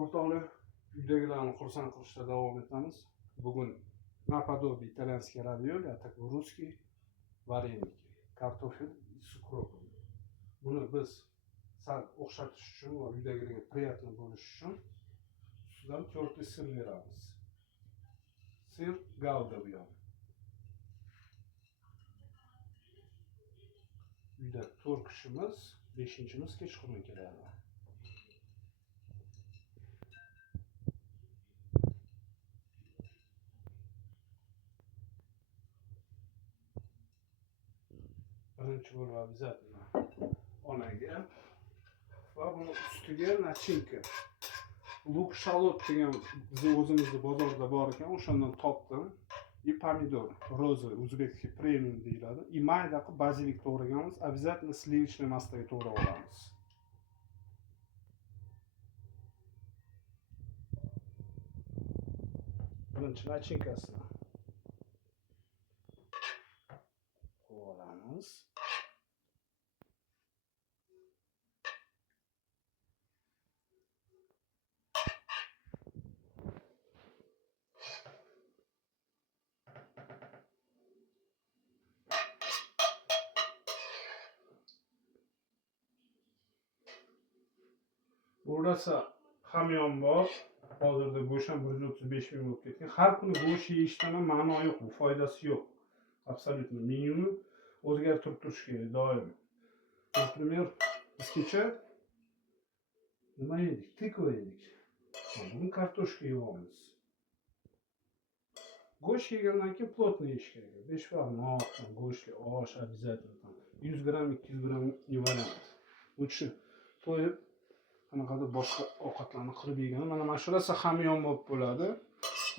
O'rtoqlar, uydagilarni xursand qilishda davom etamiz. Bugun наподобие итальянский равиоли, а такой русский вареники, kartofel с укропом. Buni biz sal o'xshatish uchun va uydagilarga приятно bo'lishi uchun ustidan tертый sir beramiz. Sir Gouda bu yoq. Uyda 4 kishimiz, 5-chimiz kechqurun keladi. Birinchi bo'lib обязательно onaga va buni ustiga nachinka. Luk shalot degan bizni o'zimizda bozorda bor ekan, o'shandan topdim. И помидор розовый, o'zbekcha premium deyiladi. И mayda qilib bazilik to'g'raganmiz, обязательно сливочный massaga to'g'rab olamiz. Birinchi nachinkasini olamiz. Burası hamyon bor. Hozirda go'sht ham 135 ming bo'lib ketgan. Har kuni go'sht yeyishdan ma'no yo'q, bu foydasi yo'q. Absolutно. Menyuni o'zgartirib turish kerak doim. Например, biz kecha nima yedik? Tikva yedik. Bugün kartoshka yeyamiz. Go'sht yegandan keyin plotno yeyish kerak. 5 barmoq go'shtli osh обязательно. 100 gram, 200 gram не вариант. Лучше to'yib qanaqadir boshqa ovqatlarni qilib yegan. Mana shurasi hamyon bo'lib bo'ladi.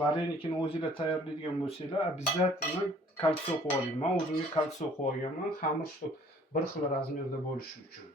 Varenikini o'zingizlar tayyorlaydigan bo'lsanglar, обязательно kalsiy qo'ying. Men o'zimga kalsiy qo'yganman, xamir bir xil razmerda bo'lishi uchun.